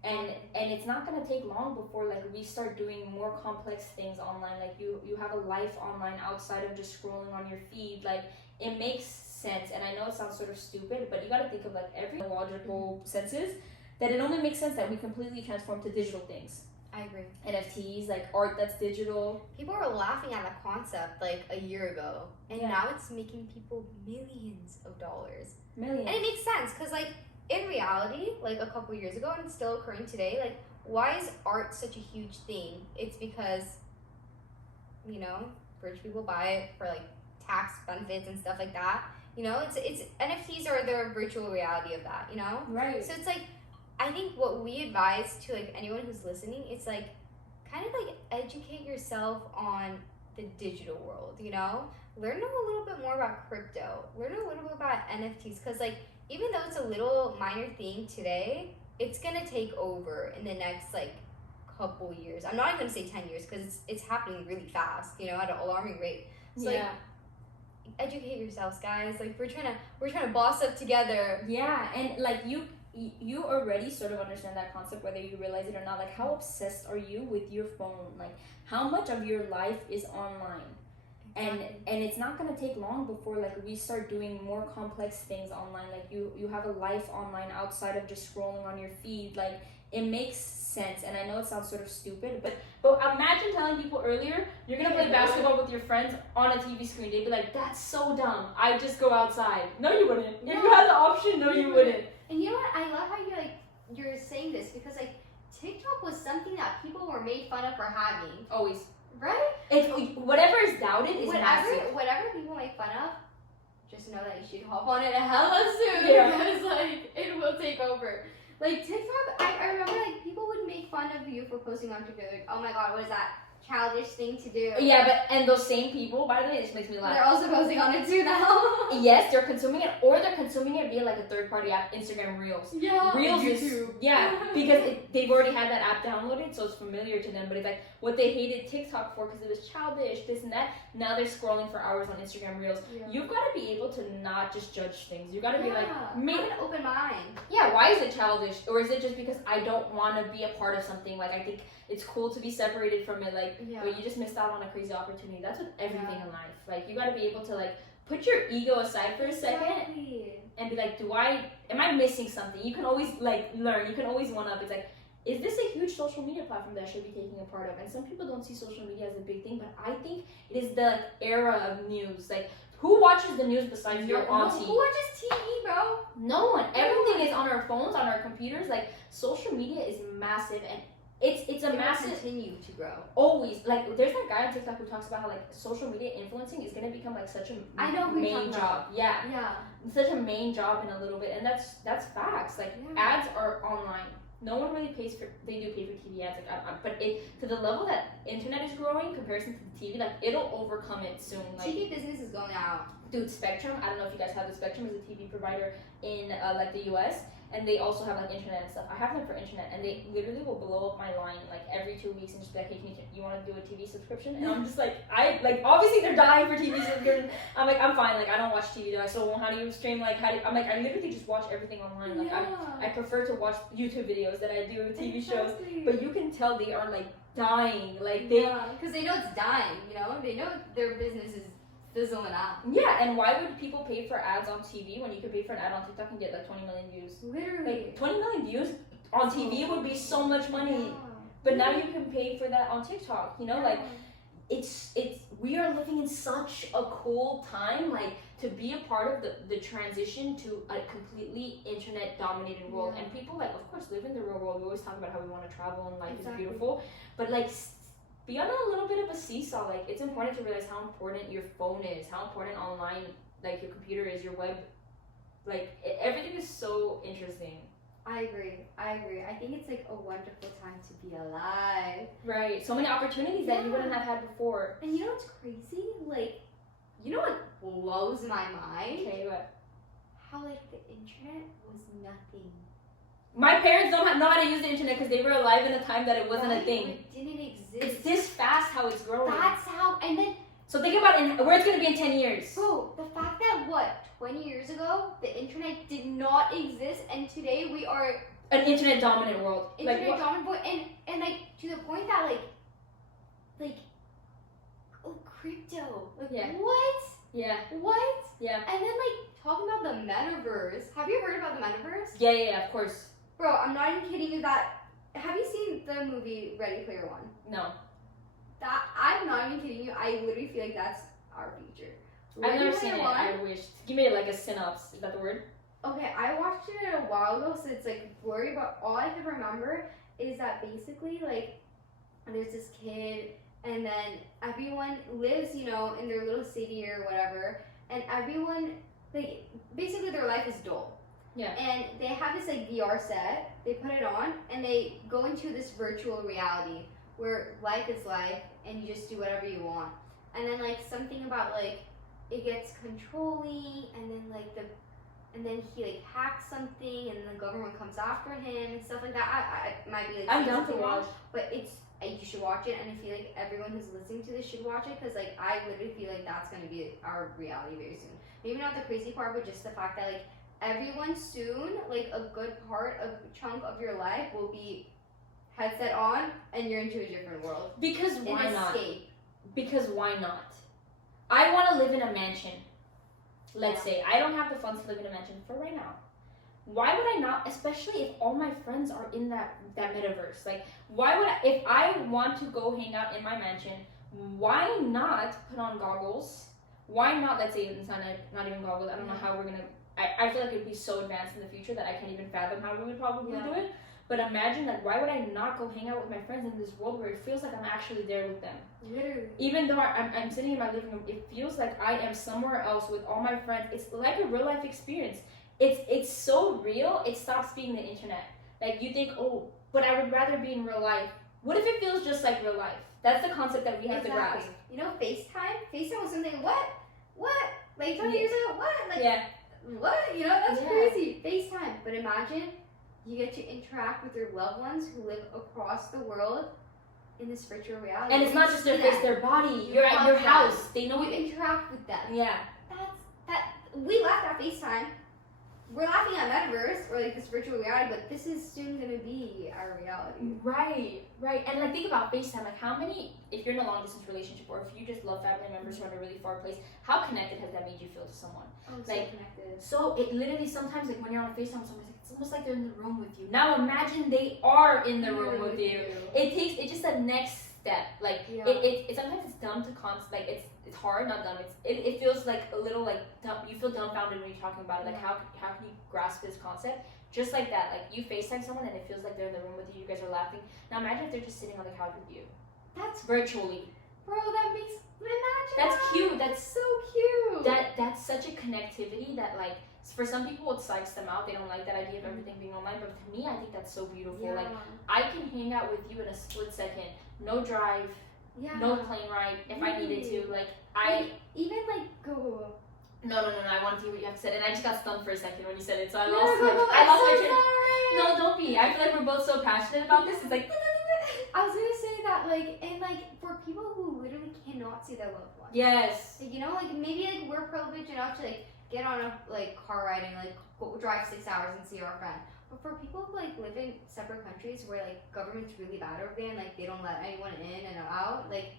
And it's not gonna take long before, like, we start doing more complex things online. Like, you have a life online outside of just scrolling on your feed. Like, it makes sense. And I know it sounds sort of stupid, but you gotta think of, like, every logical senses, that it only makes sense that we completely transform to digital things. I agree. NFTs, like art that's digital. People were laughing at the concept like a year ago, and Yeah. now it's making people millions of dollars. Millions. And it makes sense because, like, in reality, like a couple years ago, and it's still occurring today, like, why is art such a huge thing? It's because, you know, rich people buy it for like tax benefits and stuff like that. You know, it's NFTs are the virtual reality of that. You know, Right. so it's like, I think what we advise to like anyone who's listening, it's like kind of like educate yourself on the digital world, you know? Learn a little bit more about crypto. Learn a little bit about NFTs, because like even though it's a little minor thing today, it's gonna take over in the next like couple years. I'm not even gonna say 10 years because it's happening really fast, you know, at an alarming rate. So yeah. like educate yourselves, guys. Like we're trying to boss up together. Yeah, and like you already sort of understand that concept, whether you realize it or not. Like, how obsessed are you with your phone? Like, how much of your life is online? Exactly. And it's not gonna take long before like we start doing more complex things online. Like you have a life online outside of just scrolling on your feed. Like, it makes sense. And I know it sounds sort of stupid, but imagine telling people earlier you're gonna play basketball with your friends on a TV screen. They'd be like, "That's so dumb. I just go outside." No, you wouldn't. If you had the option, no, you wouldn't. And you know what? I love how you're saying this, because like TikTok was something that people were made fun of for having. Always. Right? If whatever is doubted is massive. Whatever people make fun of, just know that you should hop on it hella soon, Yeah. because like it will take over. Like TikTok, I remember like people would make fun of you for posting on TikTok. Like, oh my god, what is that childish thing to do? Yeah, and those same people, by the way, this makes me laugh. They're also posting on it too now. Yes, they're consuming it, or they're consuming it via like a third-party app, Instagram Reels. Yeah. Reels is YouTube. yeah, because they've already had that app downloaded, so it's familiar to them. But it's like what they hated TikTok for because it was childish, this and that. Now they're scrolling for hours on Instagram Reels. Yeah. You've got to be able to not just judge things. You got to be like, have maybe, an open mind. yeah, why is it childish, or is it just because I don't want to be a part of something? Like, I think it's cool to be separated from it. Like, Yeah. but you just missed out on a crazy opportunity. That's with everything Yeah. in life. Like, you got to be able to like put your ego aside for a second. Exactly. And be like, am I missing something? You can always like learn. You can always one up. It's like, is this a huge social media platform that I should be taking a part of? And some people don't see social media as a big thing, but I think it is the era of news. Like, who watches the news besides your auntie? Who watches TV, bro? No one. Everything is on our phones, on our computers. Like, social media is massive, and it's a It will massive. continue to grow. Always, like, there's that guy on TikTok who talks about how like social media influencing is gonna become like such a I know who you're main talking job. about. Yeah. Yeah. Such a main job in a little bit, and that's facts. Like, Yeah. ads are online. No one really pays for. They do pay for TV ads, like, but it to the level that internet is growing in comparison to the TV, like it'll overcome it soon. Like, TV business is going out. dude, Spectrum. I don't know if you guys have the Spectrum is a TV provider in like the US, and they also have like internet and stuff. I have them for internet, and they literally will blow up my line like every 2 weeks and just be like, "Hey, you want to do a TV subscription?" And I'm just like, obviously they're dying for TV subscription. I'm like, I'm fine. Like, I don't watch TV. Do I? So how do you stream? Like, I'm like, I literally just watch everything online. Like, I prefer to watch YouTube videos than I do TV shows. But you can tell they are like dying. Like they. because they know it's dying. You know, they know their business is fizzling out. Yeah, and why would people pay for ads on TV when you could pay for an ad on TikTok and get like 20 million views? Literally. Like 20 million views on TV would be so much money. But now you can pay for that on TikTok. You know, like it's we are living in such a cool time, like to be a part of the transition to a completely internet dominated world. And people like, of course, live in the real world. We always talk about how we want to travel and life is beautiful, but like be on a little bit of a seesaw. Like, it's important to realize how important your phone is, how important online, like your computer is, your web, like everything is so interesting. I agree. I think it's like a wonderful time to be alive. Right. So many opportunities that you wouldn't have had before. And you know what's crazy? Like, you know what blows my mind? Okay, what? How like the internet was nothing. My parents don't know how to use the internet because they were alive in a time that it wasn't a thing. It didn't exist. It's this fast how it's growing. That's how. And then, so think about where it's going to be in 10 years. bro, the fact that 20 years ago the internet did not exist, and today we are An internet dominant world. internet dominant world, and like to the point that like crypto. Like, Yeah. what? Yeah. What? Yeah. And then like talking about the metaverse. Have you heard about the metaverse? Yeah, of course. Bro, I'm not even kidding you that have you seen the movie Ready Player One? No. That, I'm not even kidding you. I literally feel like that's our future. I've never seen it. I wish. Give me like a synopsis. Is that the word? Okay, I watched it a while ago, so it's like blurry, but all I can remember is that basically, like, there's this kid, and then everyone lives, you know, in their little city or whatever, and everyone, like, basically their life is dull. Yeah. And they have this, like, VR set, they put it on, and they go into this virtual reality where life is life, and you just do whatever you want. And then, like, something about, like, it gets controlling, and then, like, and then he, like, hacks something, and then the government comes after him, and stuff like that. I might be, like, I'm down to watch. But you should watch it, and I feel like everyone who's listening to this should watch it, because, like, I literally feel like that's going to be our reality very soon. Maybe not the crazy part, but just the fact that, like, everyone soon, like, a good part, a chunk of your life will be headset on, and you're into a different world. Because why not? Escape. Because why not? I want to live in a mansion. Let's say I don't have the funds to live in a mansion for right now. Why would I not? Especially if all my friends are in that metaverse. Like, why would if I want to go hang out in my mansion? Why not put on goggles? Why not? Let's say it's not even goggles. I don't know how we're gonna. I feel like it'd be so advanced in the future that I can't even fathom how we would probably do it. But imagine, like, why would I not go hang out with my friends in this world where it feels like I'm actually there with them? Literally. Even though I'm sitting in my living room, it feels like I am somewhere else with all my friends. It's like a real life experience. It's so real, it stops being the internet. Like, you think, oh, but I would rather be in real life. What if it feels just like real life? That's the concept that we have to grasp. You know, FaceTime? FaceTime was something, what? Like, 20 years ago, what? Like, what? You know, that's crazy. FaceTime. But imagine you get to interact with your loved ones who live across the world in this virtual reality. And it's not just their face, their body. You're at your house. They know you interact with them. Yeah. We laughed at FaceTime. We're laughing at metaverse or like this virtual reality, but this is soon gonna be our reality. Right. And like, think about FaceTime. Like, how many, if you're in a long distance relationship or if you just love family members who are in a really far place, how connected has that made you feel to someone? Oh, like, so connected. So it literally sometimes, like, when you're on FaceTime with someone, it's almost like they're in the room with you. Now imagine they are in the room with you. It's just a next step. Like, it sometimes it's dumb to like, it's hard, not dumb. It feels like a little, like, dumb. You feel dumbfounded when you're talking about it. Like, how can you grasp this concept? Just like that. Like, you FaceTime someone and it feels like they're in the room with you. You guys are laughing. Now imagine if they're just sitting on the couch with you. That's virtually. Bro, that makes imagine. That's cute. That's so cute. That's such a connectivity that, like, for some people it psychs them out. They don't like that idea of everything being online. But to me, I think that's so beautiful. Like, I can hang out with you in a split second. No drive. No plane ride if I needed to. Like, even like go. No, I want to hear what you have to say. And I just got stunned for a second when you said it, so I lost my train. No, don't be. I feel like we're both so passionate about this. It's like I was gonna say that, like, and like for people who literally cannot see their loved ones. Yes. Like, you know, like maybe like we're privileged enough to like get on a like car ride and like go drive 6 hours and see our friend. But for people who like live in separate countries where like government's really bad over there and like they don't let anyone in and out, like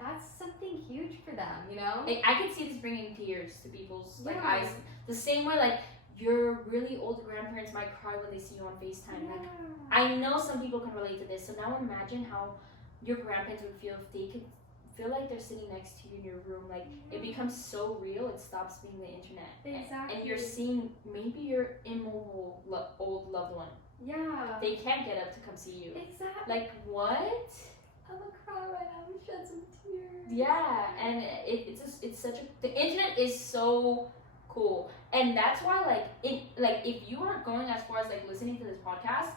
that's something huge for them, you know? Like, I can see this bringing tears to people's like eyes. The same way, like, your really old grandparents might cry when they see you on FaceTime. Like, I know some people can relate to this. So now imagine how your grandparents would feel if they could feel like they're sitting next to you in your room. Like, it becomes so real, it stops being the internet. Exactly. And you're seeing maybe your immobile old loved one. Yeah. They can't get up to come see you. Exactly. Like, what? I'm gonna cry right now. I'm gonna shed some tears. Yeah, and it's such a, the internet is so cool, and that's why if you aren't going as far as like listening to this podcast,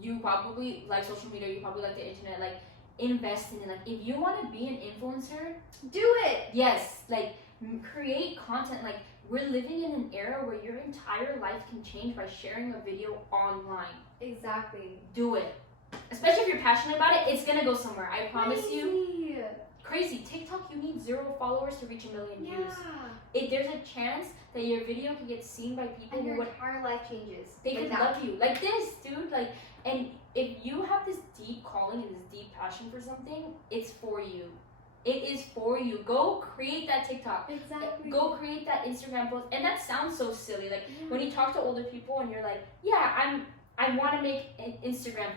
you probably like social media, you probably like the internet. Like, invest in it. Like, if you want to be an influencer, do it. Yes, like, create content. Like, we're living in an era where your entire life can change by sharing a video online. Exactly. Do it. Especially if you're passionate about it, it's gonna go somewhere. I promise you. Crazy. TikTok, you need 0 followers to reach 1 million views. If there's a chance that your video can get seen by people and who your entire life changes. They could love you. Like this, dude. Like, and if you have this deep calling and this deep passion for something, it's for you. It is for you. Go create that TikTok. Exactly. Go create that Instagram post. And that sounds so silly. Like, when you talk to older people and you're like, yeah, I want to make Instagram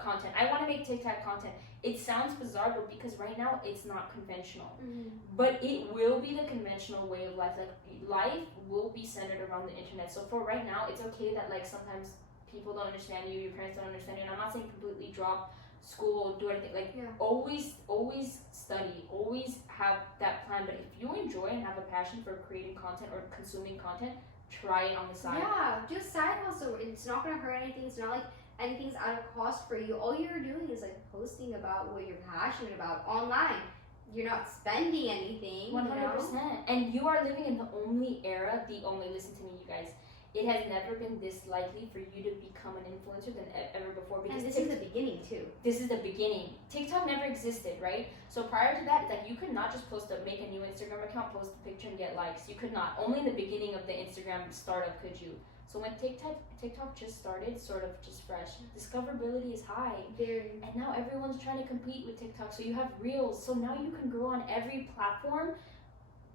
content. I want to make TikTok content. It sounds bizarre, but because right now it's not conventional. But it will be the conventional way of life. Like, life will be centered around the internet. So for right now, it's okay that like sometimes people don't understand you, your parents don't understand you. And I'm not saying completely drop school, do anything. Like, always study, always have that plan. But if you enjoy and have a passion for creating content or consuming content, try it on the side. Yeah, just side hustle. It's not gonna hurt anything. It's not like anything's out of cost for you. All you're doing is like posting about what you're passionate about online. You're not spending anything. 100%. And you are living in the only era, listen to me, you guys. It has never been this likely for you to become an influencer than ever before. Because and this is the beginning too. This is the beginning. TikTok never existed, right? So prior to that, like, you could not just make a new Instagram account, post a picture, and get likes. You could not. Only in the beginning of the Instagram startup could you. So when TikTok just started, sort of just fresh, discoverability is high. Very. And now everyone's trying to compete with TikTok. So you have Reels. So now you can grow on every platform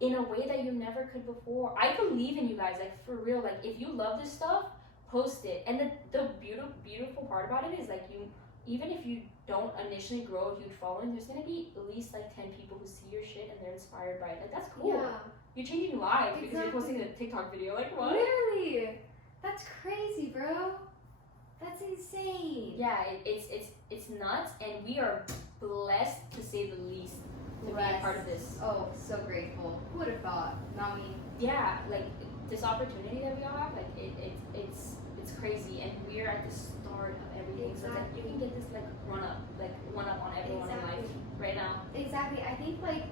in a way that you never could before. I believe in you guys, like, for real. Like, if you love this stuff, post it. And the beautiful part about it is, like, you, even if you don't initially grow a huge following, there's gonna be at least like 10 people who see your shit and they're inspired by it. Like, that's cool. Yeah. You're changing lives because you're posting a TikTok video. Like, what? Literally. That's crazy, bro. That's insane. Yeah, it's nuts, and we are blessed, to say the least, to be a part of this. Oh, so grateful. Who would have thought? Not me. Yeah, like, this opportunity that we all have, like, it's crazy, and we're at the start of everything. Exactly. So it's like, you can get this like one up on everyone in life right now. Exactly. I think, like,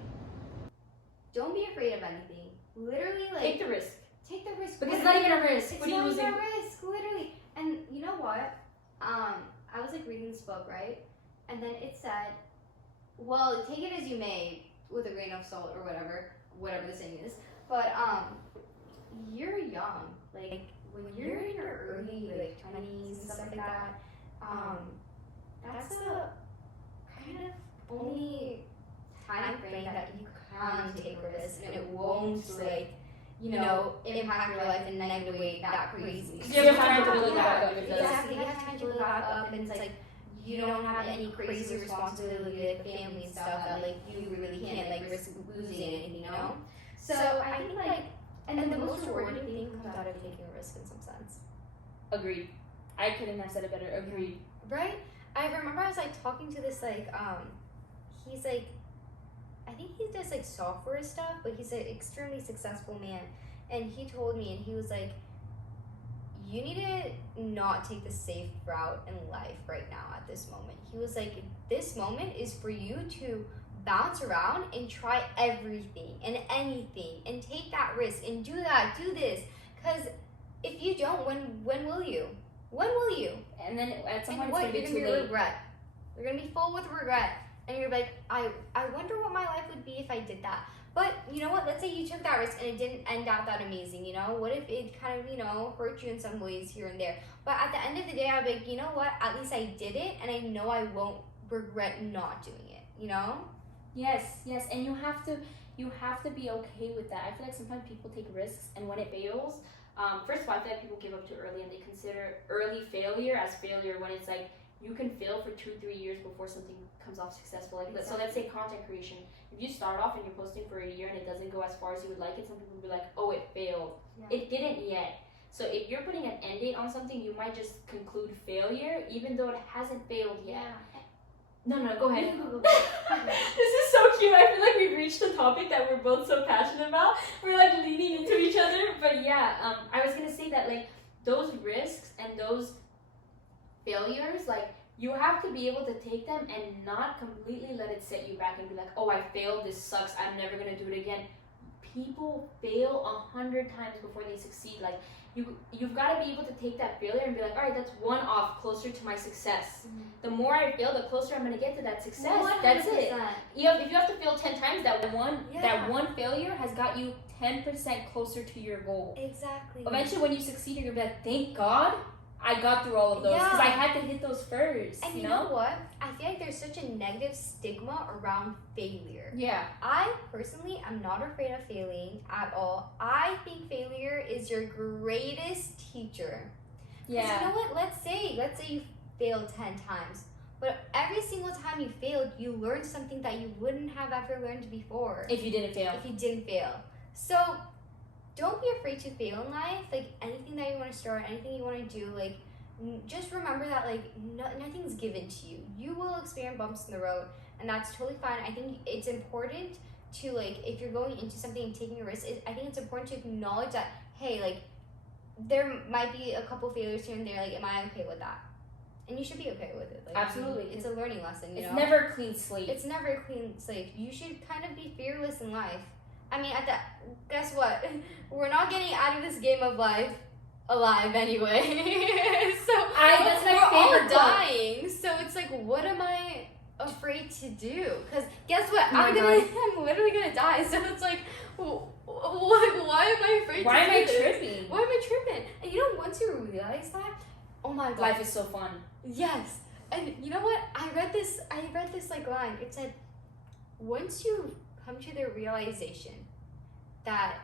don't be afraid of anything. Literally, like, Take the risk. Take the risk. Because it's not even a risk. It's What are you not losing? even a risk, literally. And you know what? I was like reading this book, right? And then it said, well, take it as you may, with a grain of salt or whatever the saying is. But you're young. Like, when you're in your early like 20s and stuff like that, that's a kind of only time frame that you can take risks, and it won't like, you know, impact your life in a negative way that crazy. You have time to really back up. Exactly, you have time to really back up, and it's like, you don't have any crazy responsibility, like family stuff, that like you really can't like risk losing anything, you know? So I think like, and then the most rewarding thing comes out of taking a risk in some sense. Agreed. I couldn't have said it better. Agreed. Right? I remember I was like talking to this like, he's like, I think he does like software stuff, but he's an extremely successful man. And he told me, and he was like, you need to not take the safe route in life right now at this moment. He was like, this moment is for you to bounce around and try everything and anything and take that risk and do that, do this. Because if you don't, when will you? When will you? And then at some point what? it's going to be You're too gonna be late. regret. You're going to be full with regret. And you're like, I wonder what my life would be if I did that. But you know what? Let's say you took that risk and it didn't end out that amazing, you know? What if it kind of, you know, hurt you in some ways here and there? But at the end of the day, I'd be like, you know what? At least I did it, and I know I won't regret not doing it, you know? Yes, and you have to be okay with that. I feel like sometimes people take risks, and when it fails, first of all, I feel like people give up too early, and they consider early failure as failure when it's like, you can fail for 2-3 years before something comes off successful. Like, so let's say content creation. If you start off and you're posting for a year and it doesn't go as far as you would like it, some people will be like, oh, it failed. Yeah. It didn't yet. So if you're putting an end date on something, you might just conclude failure, even though it hasn't failed yet. Yeah. No, go ahead. This is so cute. I feel like we've reached a topic that we're both so passionate about. We're like leaning into each other. But yeah, I was gonna say that, like, those risks and those failures, like, you have to be able to take them and not completely let it set you back and be like, oh, I failed, this sucks, I'm never gonna do it again. People fail 100 times before they succeed. Like, you've got to be able to take that failure and be like, all right, that's one off closer to my success. Mm-hmm. The more I fail, the closer I'm gonna get to that success. 100%. That's it. If you have to fail 10 times, that one failure has got you 10% closer to your goal. Exactly. Eventually, when you succeed, you're gonna be like, thank God I got through all of those, because I had to hit those first. And you know what? I feel like there's such a negative stigma around failure. Yeah. I personally am not afraid of failing at all. I think failure is your greatest teacher. Yeah. You know what? Let's say you failed 10 times. But every single time you failed, you learned something that you wouldn't have ever learned before. If you didn't fail. So don't be afraid to fail in life. Like anything that you want to start, anything you want to do, like just remember that like nothing's given to you. You will experience bumps in the road, and that's totally fine. I think it's important to like if you're going into something and taking a risk. I think it's important to acknowledge that hey, like there might be a couple failures here and there. Like, am I okay with that? And you should be okay with it. Like, absolutely. It's a learning lesson, you know? It's never a clean slate. It's never a clean slate. You should kind of be fearless in life. I mean, guess what? We're not getting out of this game of life alive anyway. That's my we're favorite all dying. So it's like, what am I afraid to do? Because guess what? Oh I'm literally gonna die. So it's like, why am I afraid Why to am do I this? tripping? Why am I tripping? And you know, once you realize that, oh my god, life is so fun. Yes. And you know what? I read this like line. It said, once you come to the realization that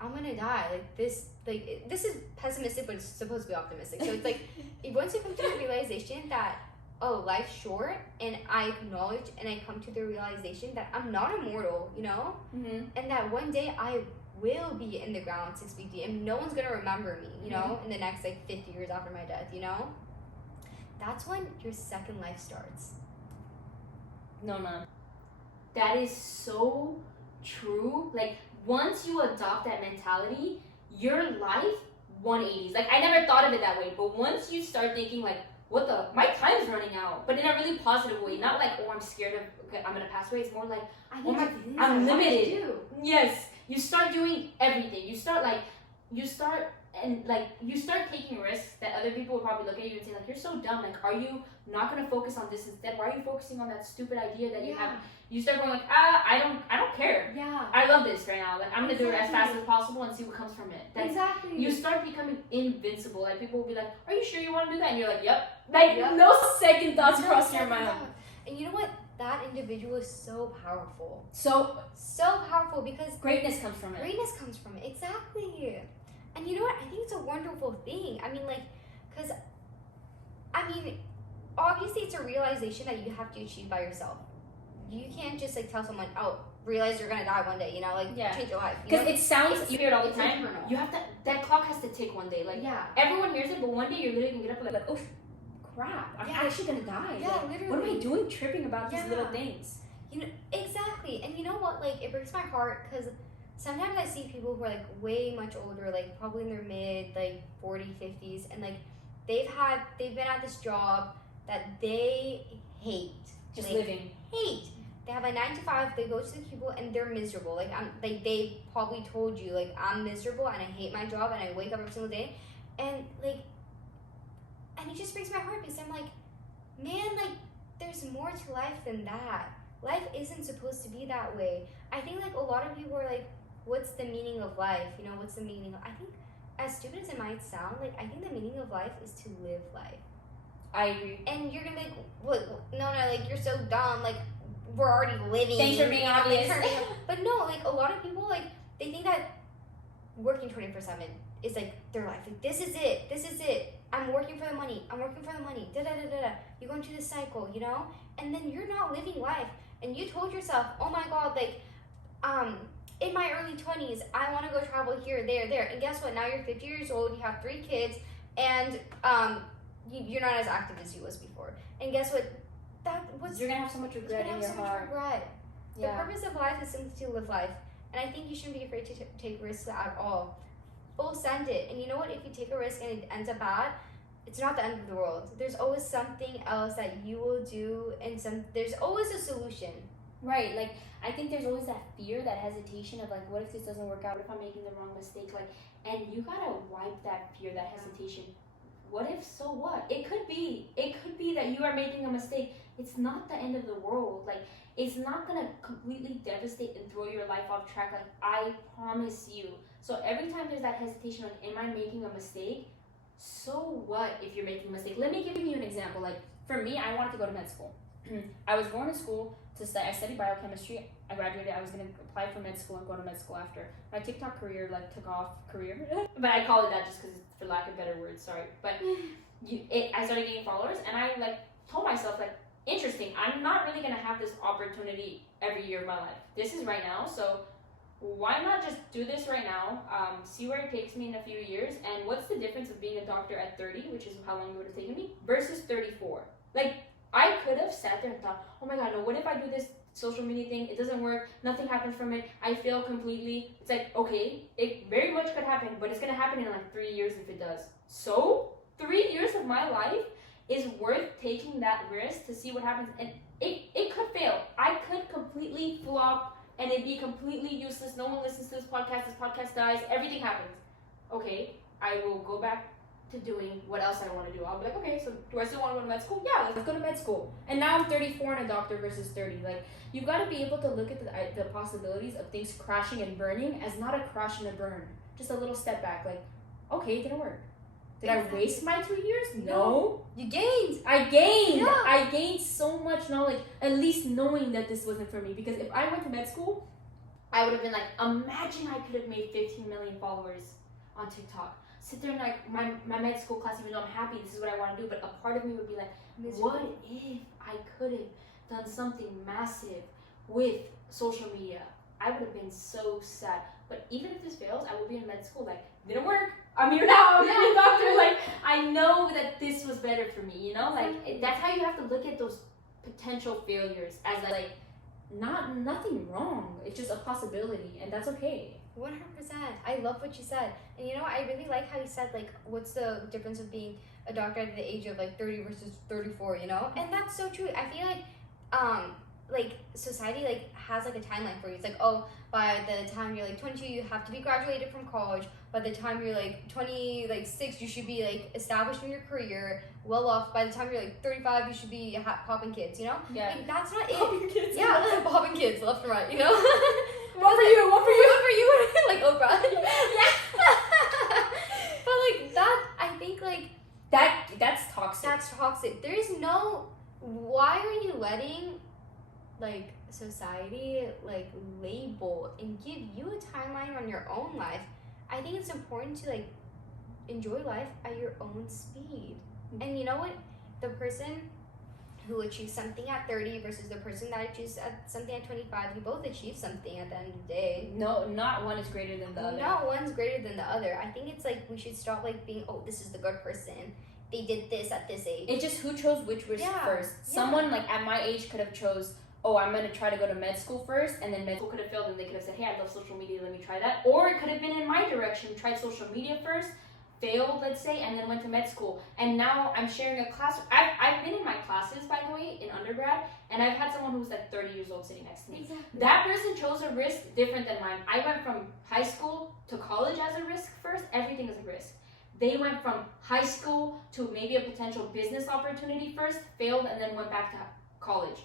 I'm gonna die, this is pessimistic, but it's supposed to be optimistic. So it's like, once you come to the realization that, oh, life's short, and I acknowledge and I come to the realization that I'm not immortal, you know? Mm-hmm. And that one day I will be in the ground 6 feet deep, and no one's gonna remember me, you know, in the next 50 years after my death, you know? That's when your second life starts. No. That is so true. Like, once you adopt that mentality, your life 180s. Like, I never thought of it that way, but once you start thinking, like, my time's running out, but in a really positive way. Not like, oh, I'm scared I'm gonna pass away. It's more like, I'm limited. Yes. You start doing everything. You start taking risks that other people would probably look at you and say, like, you're so dumb. Like, are you not gonna focus on this instead? Why are you focusing on that stupid idea that you have? You start going like, I don't care. Yeah. I love this right now. Like, I'm gonna do it as fast as possible and see what comes from it. Exactly. You start becoming invincible. Like, people will be like, are you sure you want to do that? And you're like, yep. Like, no second thoughts cross your mind. And you know what? That individual is so powerful. So powerful because greatness comes from it. Greatness comes from it. Exactly. And you know what? I think it's a wonderful thing. I mean, like, because, obviously it's a realization that you have to achieve by yourself. You can't just, like, tell someone, oh, realize you're going to die one day, you know? Like, change your life. Because it sounds, you hear it all the time. Internal. You have to, that clock has to tick one day. Like, everyone hears it, but one day you're literally going to get up and like, oh, crap, I'm actually going to die. Yeah, like, literally. What am I doing tripping about these little things? You know, exactly. And you know what? Like, it breaks my heart because sometimes I see people who are, like, way much older, like, probably in their mid, like, 40s, 50s, and, like, they've been at this job that they hate. Just living. Hate. They have a 9 to 5, they go to the cubicle, and they're miserable. Like, they probably told you, like, I'm miserable, and I hate my job, and I wake up every single day, and, like, and it just breaks my heart because I'm like, man, like, there's more to life than that. Life isn't supposed to be that way. I think, like, a lot of people are like, what's the meaning of life? You know, what's the meaning? I think, as stupid as it might sound, like, I think the meaning of life is to live life. I agree. And you're gonna be like, what? No, like, you're so dumb. Like, we're already living. Thanks for being obvious. But no, like, a lot of people, like, they think that working 24/7 is, like, their life. Like, this is it. I'm working for the money. Da-da-da-da-da. You go into this cycle, you know? And then you're not living life. And you told yourself, oh my god, like, in my early 20s, I want to go travel here, there. And guess what? Now you're 50 years old, you have 3 kids, and you're not as active as you was before. And guess what? You're gonna have so much regret in your heart. The purpose of life is simply to live life. And I think you shouldn't be afraid to take risks at all. Full send it. And you know what? If you take a risk and it ends up bad, it's not the end of the world. There's always something else that you will do, and there's always a solution. Right, like, I think there's always that fear, that hesitation of, like, what if this doesn't work out? What if I'm making the wrong mistake? Like, and you gotta wipe that fear, that hesitation. What if, so what? It could be that you are making a mistake. It's not the end of the world. Like, it's not gonna completely devastate and throw your life off track. Like, I promise you. So every time there's that hesitation, like, am I making a mistake? So what if you're making a mistake? Let me give you an example. Like, for me, I wanted to go to med school. I was going to school to study. I studied biochemistry. I graduated. I was gonna apply for med school and go to med school after. My TikTok career like took off. But I call it that just because, for lack of better words. Sorry, but I started getting followers, and I like told myself like, interesting. I'm not really gonna have this opportunity every year of my life. This is right now, so why not just do this right now? See where it takes me in a few years, and what's the difference of being a doctor at 30, which is how long it would have taken me, versus 34? Like, I could have sat there and thought, oh my god, no, what if I do this social media thing, it doesn't work, nothing happens from it, I fail completely. It's like, okay, it very much could happen, but it's gonna happen in like 3 years if it does. So 3 years of my life is worth taking that risk to see what happens, and it could fail. I could completely flop and it'd be completely useless. No one listens to this podcast dies, everything happens. Okay, I will go back to doing what else I want to do. I'll be like, okay, so do I still want to go to med school? Yeah, let's go to med school. And now I'm 34 and a doctor versus 30. Like, you've got to be able to look at the possibilities of things crashing and burning as not a crash and a burn. Just a little step back. Like, okay, it didn't work. Did I waste my 2 years? No. You gained. I gained. Yeah. I gained so much knowledge, at least knowing that this wasn't for me. Because if I went to med school, I would have been like, imagine I could have made 15 million followers on TikTok. Sit there and like my med school class, even though I'm happy, this is what I want to do, but a part of me would be like, what if I could have done something massive with social media? I would have been so sad. But even if this fails, I will be in med school. Like, didn't work. I'm here now. I'm a doctor. Like, I know that this was better for me. You know, like that's how you have to look at those potential failures as like nothing wrong. It's just a possibility, and that's okay. 100%. I love what you said. And you know what? I really like how you said, like, what's the difference of being a doctor at the age of, like, 30 versus 34, you know? And that's so true. I feel like, society, like, has, like, a timeline for you. It's like, oh, by the time you're, like, 22, you have to be graduated from college. By the time you're, like, 26, you should be, like, established in your career, well off. By the time you're, like, 35, you should be popping kids, you know? Yeah. Like, that's not Popping it. kids. Yeah, popping kids, left and right, you know? One for you. One for you. One for you. Like Oprah. Yeah. But, like, that, I think, like, that's toxic. that's toxic. There is no, why are you letting, like, society, like, label and give you a timeline on your own life? I think it's important to, like, enjoy life at your own speed. And you know what? The person who achieves something at 30 versus the person that achieves something at 25, you both achieve something at the end of the day. No, not one is greater than the other. Not one's greater than the other. I think it's like we should stop like being, oh, this is the good person. They did this at this age. It's just who chose which risk first. Someone like at my age could have chose, oh, I'm going to try to go to med school first, and then med school could have failed, and they could have said, hey, I love social media, let me try that. Or it could have been in my direction, tried social media first, failed, let's say, and then went to med school. And now I'm sharing a class. I've been in my classes, by the way, in undergrad, and I've had someone who's like 30 years old sitting next to me. Exactly. That person chose a risk different than mine. I went from high school to college as a risk first. Everything is a risk. They went from high school to maybe a potential business opportunity first, failed, and then went back to college.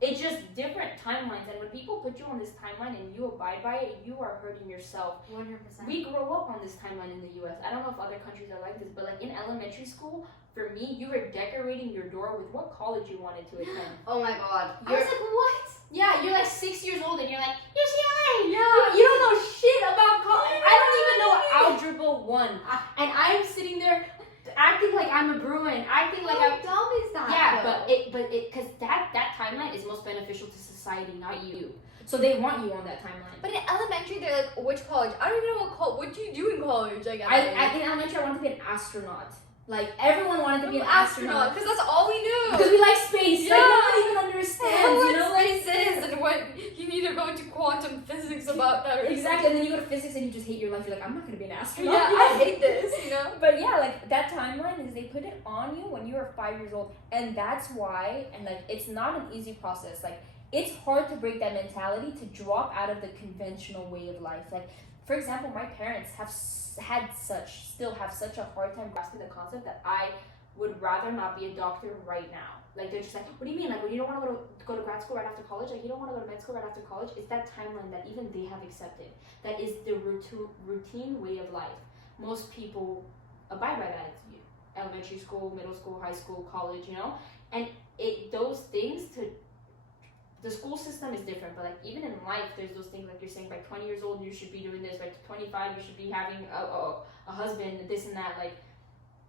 It's just different timelines, and when people put you on this timeline and you abide by it, you are hurting yourself. 100%. We grow up on this timeline in the US. I don't know if other countries are like this, but like in elementary school, for me, you were decorating your door with what college you wanted to attend. Oh my god. I You're- was like, what? Yeah, you're like 6 years old and you're like, UCLA! Yeah. You don't know shit about college. I don't even know Algebra 1. And I'm sitting there acting like I'm a Bruin, acting like How I'm... dumb is that? Yeah, though? but because that timeline is most beneficial to society, not you. So they want you on that timeline. But in elementary, they're like, which college? I don't even know what do you do in college? Like, In elementary, I wanted to be an astronaut. Like, everyone wanted to be an astronaut. because that's all we knew. Because we like space. Yeah. Like, no one even understands, what you know? Like, space is and what you need to go into quantum physics about that. Or exactly, and then you go to physics and you just hate your life. You're like, I'm not going to be an astronaut. Yeah, I hate this, you know? But yeah, like that timeline is they put it on you when you were 5 years old, and that's why. And like, it's not an easy process. Like, it's hard to break that mentality to drop out of the conventional way of life. Like, for example, my parents still have such a hard time grasping the concept that I would rather not be a doctor right now. Like, they're just like, what do you mean? Like, when you don't want to go to grad school right after college? Like, you don't want to go to med school right after college? It's that timeline that even they have accepted. That is the routine way of life. Most people abide by that. Elementary school, middle school, high school, college, you know? And those things, to the school system is different, but like even in life, there's those things like you're saying, by 20 years old you should be doing this, by 25 you should be having a husband, this and that. Like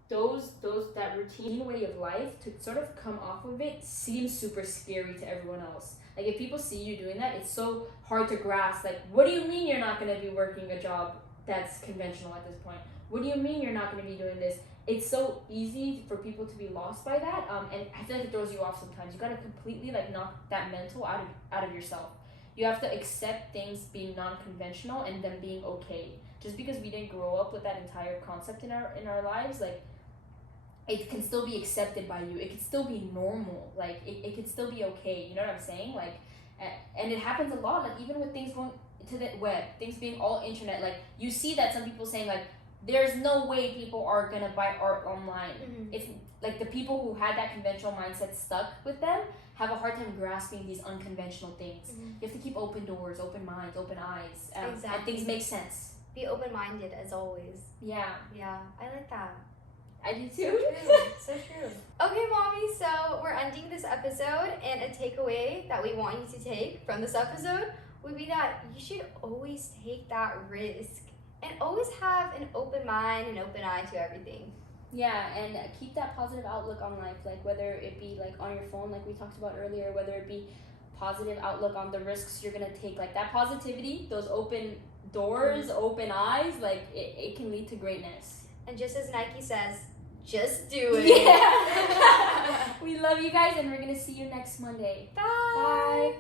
those that routine way of life, to sort of come off of it seems super scary to everyone else. Like if people see you doing that, it's so hard to grasp. Like, what do you mean you're not going to be working a job that's conventional at this point? What do you mean you're not going to be doing this? It's so easy for people to be lost by that, and I feel like it throws you off sometimes. You gotta completely like knock that mental out of yourself. You have to accept things being non-conventional and them being okay. Just because we didn't grow up with that entire concept in our lives, like it can still be accepted by you. It can still be normal. Like it can still be okay. You know what I'm saying? Like, and it happens a lot. Like even with things going to the web, things being all internet. Like you see that some people saying like, there's no way people are gonna buy art online. If like the people who had that conventional mindset stuck with them have a hard time grasping these unconventional things. You have to keep open doors, open minds, open eyes, and things make sense. Be open-minded as always. Yeah, I like that. I do So too. true. So true. Okay, mommy. So we're ending this episode, and a takeaway that we want you to take from this episode would be that you should always take that risk. And always have an open mind and open eye to everything. Yeah, and keep that positive outlook on life, like whether it be like on your phone, like we talked about earlier, whether it be positive outlook on the risks you're gonna take, like that positivity, those open doors, open eyes, like it can lead to greatness. And just as Nike says, just do it. Yeah. We love you guys, and we're gonna see you next Monday. Bye. Bye.